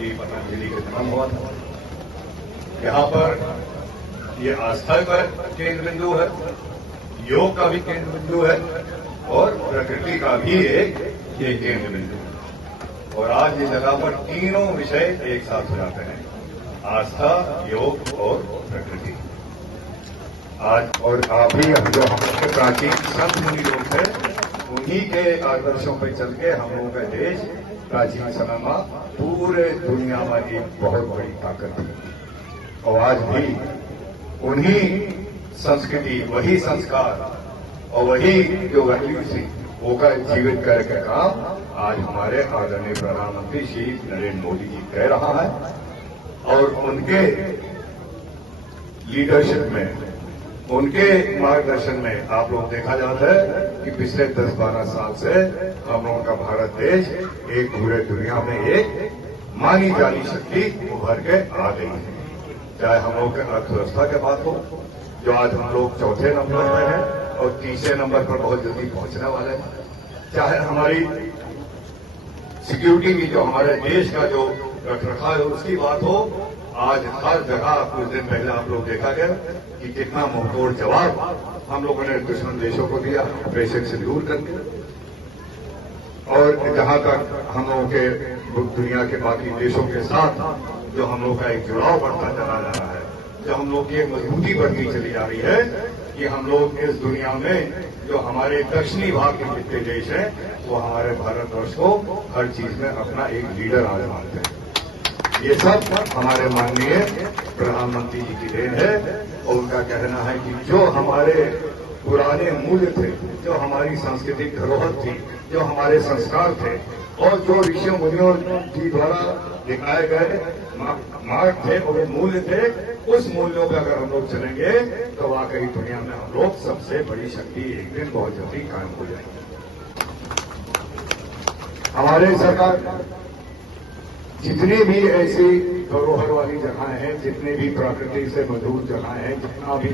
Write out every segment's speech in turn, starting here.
कि पतंजलि का जन्म हुआ था। यहाँ पर ये आस्था का केंद्र बिंदु है, योग का भी केंद्र बिंदु है और प्रकृति का भी ये केंद्र बिंदु है। और आज इस जगह पर तीनों विषय एक साथ हो जाते हैं, आस्था, योग और प्रकृति। आज और आप ही जो हमारे प्राचीन संत मुनि लोग थे, उन्हीं के आदर्शों पर चल के हम लोगों का देश प्राचीन समय में पूरे दुनिया में एक बहुत बड़ी ताकत थी। और आज भी उन्हीं संस्कृति, वही संस्कार और वही जो वैल्यू थी वो का जीवित करने का काम आज हमारे आदरणीय प्रधानमंत्री श्री नरेंद्र मोदी जी कह रहा है। और उनके लीडरशिप में, उनके मार्गदर्शन में आप लोग देखा जाता है कि पिछले 10-12 साल से हम लोगों का भारत देश एक पूरे दुनिया में एक मानी जानी शक्ति उभर के आ गई है। चाहे हम लोग के अर्थव्यवस्था की बात हो, जो आज हम लोग चौथे नंबर में हैं और तीसरे नंबर पर बहुत जल्दी पहुंचने वाले हैं, चाहे हमारी सिक्योरिटी की, जो हमारे देश का जो रखरखाव है उसकी बात हो, आज हर जगह कुछ दिन पहले आप लोग देखा गया कि कितना मुंहतोड़ जवाब हम लोगों ने दुश्मन देशों को दिया ऑपरेशन सिंदूर करके। और जहां तक हम लोगों के दुनिया के बाकी देशों के साथ जो हम लोग का एक जुड़ाव बढ़ता चला जा रहा है, जो हम लोग की एक मजबूती बढ़ती चली जा रही है कि हम लोग इस दुनिया में जो हमारे दक्षिणी भाग के जितने देश हैं वो हमारे भारतवर्ष को हर चीज में अपना एक लीडर आज मानते हैं। ये सब हमारे माननीय प्रधानमंत्री जी की देन है। और उनका कहना है कि जो हमारे पुराने मूल्य थे, जो हमारी सांस्कृतिक धरोहर थी, जो हमारे संस्कार थे और जो ऋषियों मुनियों जी द्वारा दिखाए गए मार्ग थे और मूल्य थे, उस मूल्यों पर अगर हम लोग चलेंगे तो वाकई दुनिया में हम लोग सबसे बड़ी शक्ति एक दिन बहुत जल्दी कायम हो जाएगी। हमारे सरकार जितनी भी ऐसी धरोहर वाली जगहें हैं, जितनी भी प्रकृति से मधुर जगहें हैं,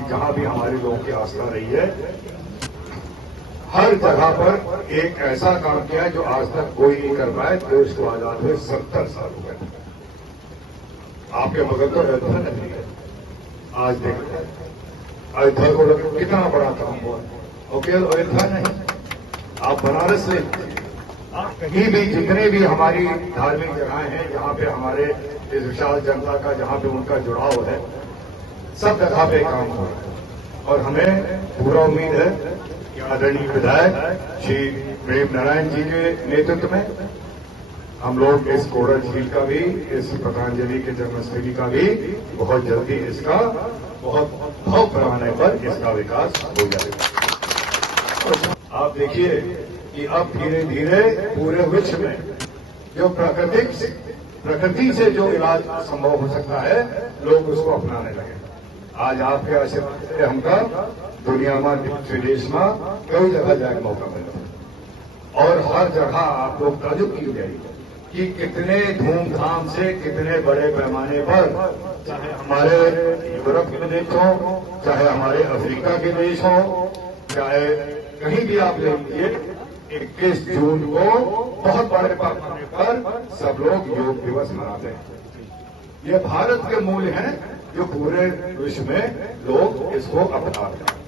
जहां भी हमारे लोगों की आस्था रही है, हर जगह पर एक ऐसा काम किया है जो आज तक कोई नहीं कर पाया। देश को आजाद हुए 70 साल हो गए। आपके बगल तो अयोध्या नहीं है। आज देखो अयोध्या को कितना बड़ा काम हुआ, और केवल अयोध्या नहीं, आप बनारस ले, कहीं भी जितने भी हमारी धार्मिक जगहें हैं जहां पे हमारे इस विशाल जनता का, जहां पे उनका जुड़ाव है, सब जगह पे काम हो रहा है। और हमें पूरा उम्मीद है कि आदरणीय विधायक श्री प्रेम नारायण जी के नेतृत्व में हम लोग इस कोरल झील का भी, इस पतंजलि के जन्मस्थली का भी बहुत जल्दी इसका बहुत भाव पैमाने पर इसका विकास हो जाएगा। आप देखिए कि अब धीरे धीरे पूरे विश्व में जो प्रकृति से जो इलाज संभव हो सकता है, लोग उसको अपनाने लगे। आज आपके आशीर्वाद से हमका दुनिया में, विदेश में कई जगह जाने का मौका मिला और हर जगह आप लोग ताजुब की जाएगी कि कितने धूमधाम से, कितने बड़े पैमाने पर, चाहे हमारे यूरोप के देश हो, चाहे हमारे अफ्रीका के देश हो, चाहे कहीं भी आप ले लीजिए, 21 जून को बहुत बड़े पैमाने पर सब लोग योग दिवस मनाते हैं। ये भारत के मूल्य हैं जो पूरे विश्व में लोग इसको अपनाते हैं।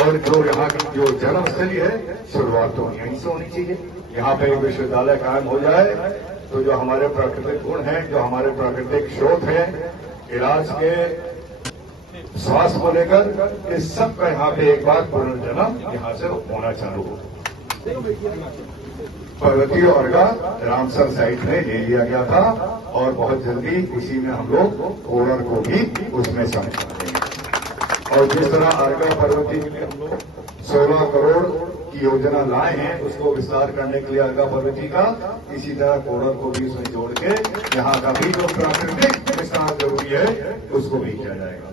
और जो यहाँ की जो जन्मस्थली है, शुरुआत तो यहीं से होनी चाहिए। यहाँ पे एक विश्वविद्यालय कायम हो जाए तो जो हमारे प्राकृतिक गुण हैं, जो हमारे प्राकृतिक स्रोत हैं, इलाज के, स्वास्थ्य को लेकर, इस सब का यहाँ पे एक बार पुनर्जन्म यहाँ से होना चालू हो। पर्वतीय अर्गा रामसर साइट में ले लिया गया था और बहुत जल्दी उसी में हम लोग कोरल को भी उसमें शामिल करेंगे। और जिस तरह अर्गा पर्वती के लिए हम लोग 16 करोड़ की योजना लाए हैं उसको विस्तार करने के लिए अर्गा पर्वती का, इसी तरह कोरल को भी उसमें जोड़ के यहाँ का भी जो प्राकृतिक विस्तार जरूरी है उसको भी किया जाएगा।